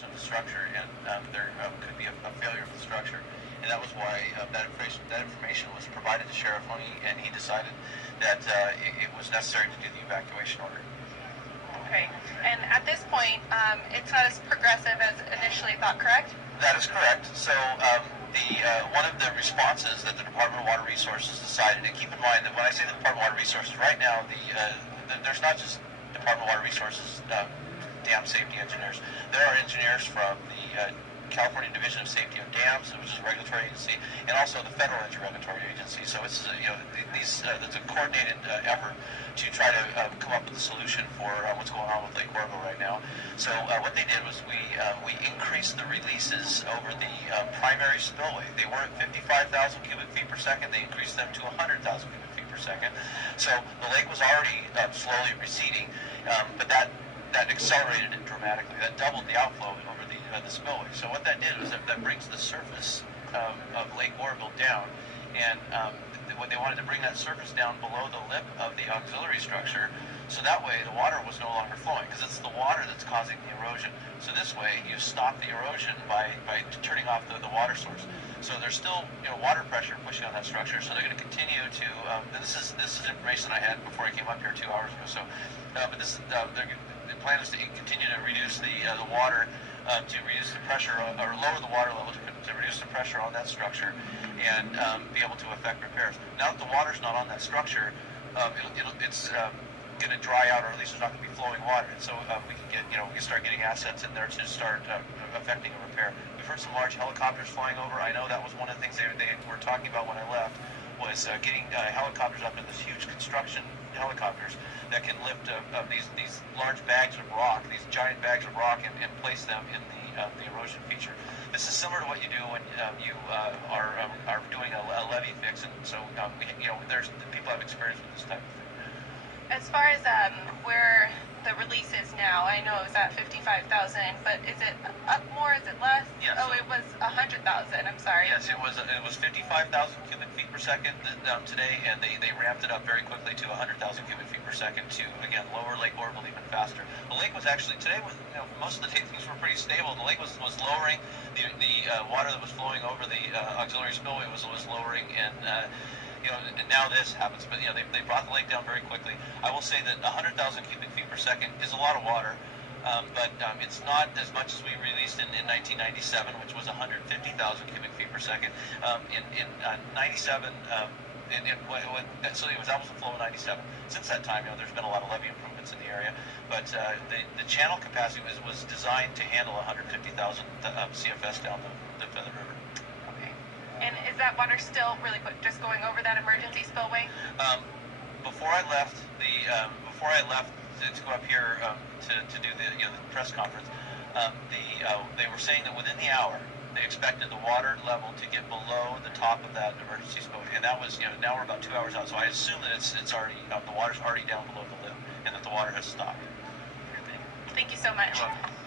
function of the structure, and there could be a failure of the structure. And that was why that information was provided to Sheriff Honey, and he decided that it was necessary to do the evacuation order. Okay. And at this point, it's not as progressive as initially thought, correct? That is correct. So one of the responses that the Department of Water Resources decided, and keep in mind that when I say the Department of Water Resources, right now there's not just Department of Water Resources dam safety engineers. There are engineers from the California Division of Safety of Dams, which is a regulatory agency, and also the Federal Energy Regulatory Agency. So it's it's a coordinated effort to try to come up with a solution for what's going on with Lake Oroville right now. So what they did was we increased the releases over the primary spillway. They were at 55,000 cubic feet per second. They increased them to 100,000 cubic feet per second. So the lake was already slowly receding, but that accelerated it dramatically. That doubled the outflow over the spillway. So what that did was that brings the surface of Lake Oroville down, and what they wanted to bring that surface down below the lip of the auxiliary structure, so that way the water was no longer flowing, because it's the water that's causing the erosion. So this way you stop the erosion by turning off the water source. So there's still water pressure pushing on that structure. So they're going to continue to. And this is information I had before I came up here 2 hours ago. So, but this the plan is to continue to reduce the water, to reduce the pressure or lower the water level to reduce the pressure on that structure, and be able to effect repairs. Now that the water's not on that structure, it's going to dry out, or at least there's not going to be flowing water, and so we can get we can start getting assets in there to start effecting a repair. We've heard some large helicopters flying over. I know that was one of the things they were talking about when I left, was getting helicopters up in this huge construction helicopters that can lift these large bags of rock, these giant bags of rock, and place them in the erosion feature. This is similar to what you do when you are doing a levee fix, and so there's people have experience with this type of thing. As far as where the release is now, I know it was at 55,000, but is it up more? Is it less? Yes. Oh, it was 100,000. I'm sorry. Yes, it was 55,000 cubic feet per second today, and they ramped it up very quickly to 100,000 cubic feet per second to again lower Lake Oroville even faster. The lake was actually today was most of the day things were pretty stable. The lake was lowering. The water that was flowing over the auxiliary spillway was lowering, and and now this happens, but they brought the lake down very quickly. I will say that 100,000 cubic feet per second is a lot of water, but it's not as much as we released in 1997, which was 150,000 cubic feet per second. In 97, so anyways, that was the flow in 97. Since that time, there's been a lot of levee improvements in the area, but the channel capacity was designed to handle 150,000 CFS down the Feather River. And is that water still really just going over that emergency spillway? Before I left to go up here to do the press conference, they were saying that within the hour they expected the water level to get below the top of that emergency spillway, and that was now we're about 2 hours out. So I assume that it's already the water's already down below the lip, and that the water has stopped. Thank you so much. You're welcome.